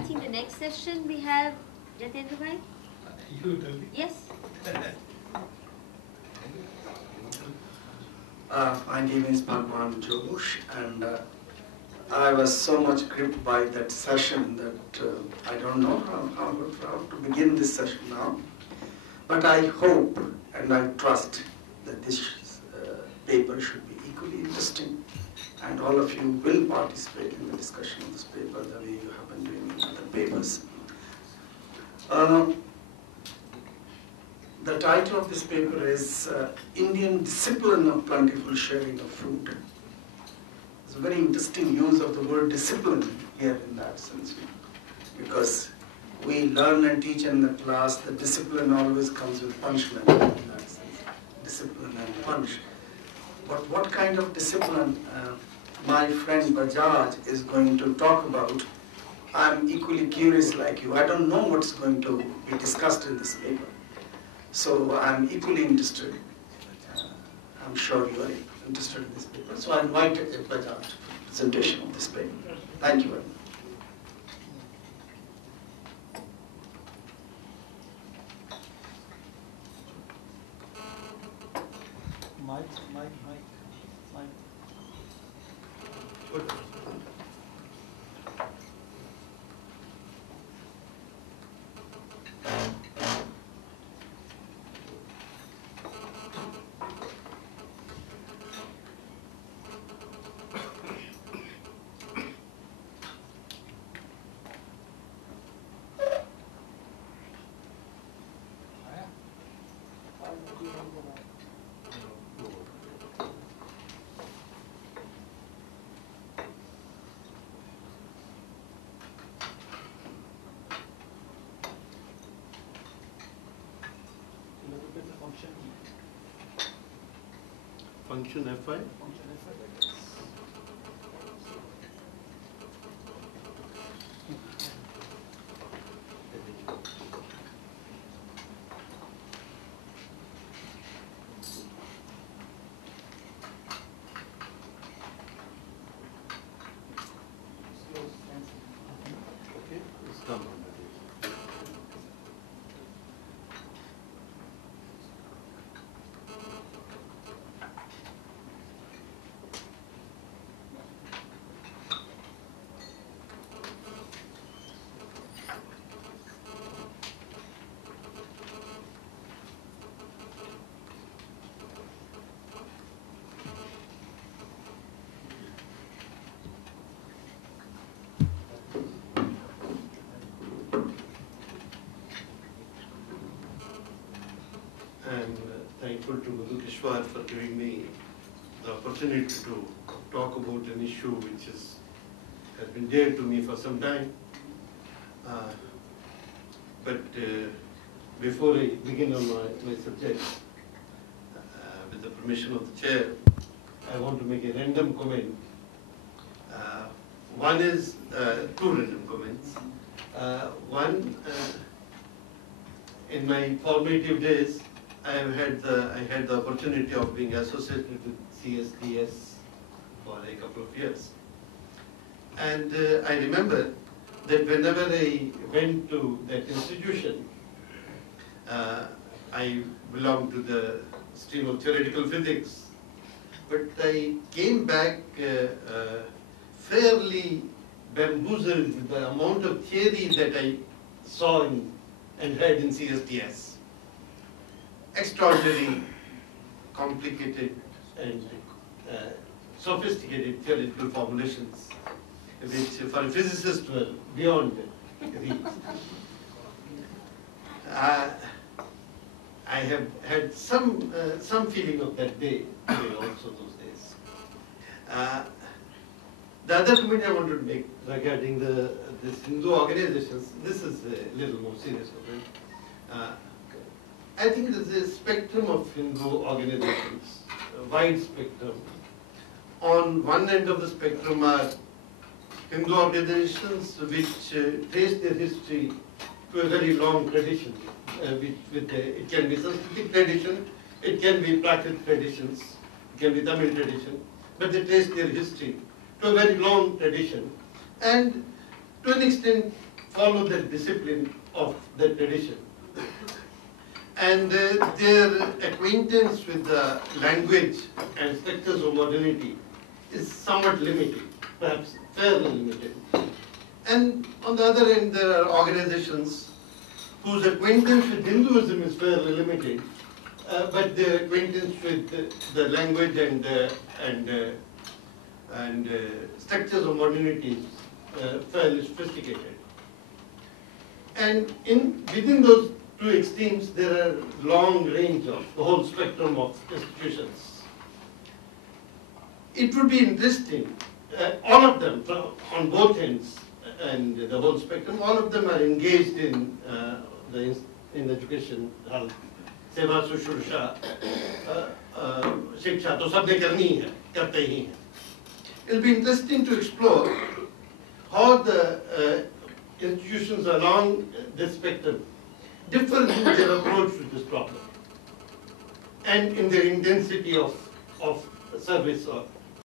I think the next session we have Jatendra Bhai. You tell me. Yes. My name is Bhagwan Josh, and I was so much gripped by that session that I don't know how to begin this session now. But I hope and I trust that this paper should be equally interesting, and all of you will participate in the discussion of this paper the way you have been doing in other papers. The title of this paper is Indian Discipline of Plentiful Sharing of Food. It's a very interesting use of the word discipline here in that sense, because we learn and teach in the class that discipline always comes with punishment in that sense. Discipline and punish. But what kind of discipline my friend Bajaj is going to talk about, I'm equally curious like you. I don't know what's going to be discussed in this paper. So I'm equally interested. I'm sure you are interested in this paper. So I invite Bajaj for presentation of this paper. Thank you very much. Mike. Good. Function Fi? Okay, it's done. Thankful to Guru Kishwar for giving me the opportunity to talk about an issue which has been dear to me for some time. But before I begin on my subject, with the permission of the chair, I want to make a random comment. One is two random comments. One, in my formative days, I had the opportunity of being associated with CSDS for a couple of years. And I remember that whenever I went to that institution, I belonged to the stream of theoretical physics, but I came back fairly bamboozled with the amount of theory that I saw and heard in CSDS. Extraordinary, complicated and sophisticated theoretical formulations, which for a physicist were beyond reach. I have had some feeling of that day also those days. The other comment I wanted to make regarding this Hindu organizations, this is a little more serious comment. I think there's a spectrum of Hindu organizations, a wide spectrum. On one end of the spectrum are Hindu organizations which trace their history to a very long tradition. It can be Sanskritic tradition, it can be Prakrit traditions, it can be Tamil tradition, but they trace their history to a very long tradition. And to an extent, follow the discipline of the tradition. And their acquaintance with the language and structures of modernity is somewhat limited, perhaps fairly limited. And on the other end, there are organizations whose acquaintance with Hinduism is fairly limited, but their acquaintance with the language and structures of modernity is fairly sophisticated. And within those two extremes, there are long range of the whole spectrum of institutions. It would be interesting, all of them on both ends and the whole spectrum, all of them are engaged in education, health, सेवा शुश्रूषा शिक्षा तो सबने करनी है, करते ही हैं. It'll be interesting to explore how the institutions along this spectrum differ in their approach to this problem and in their intensity of service or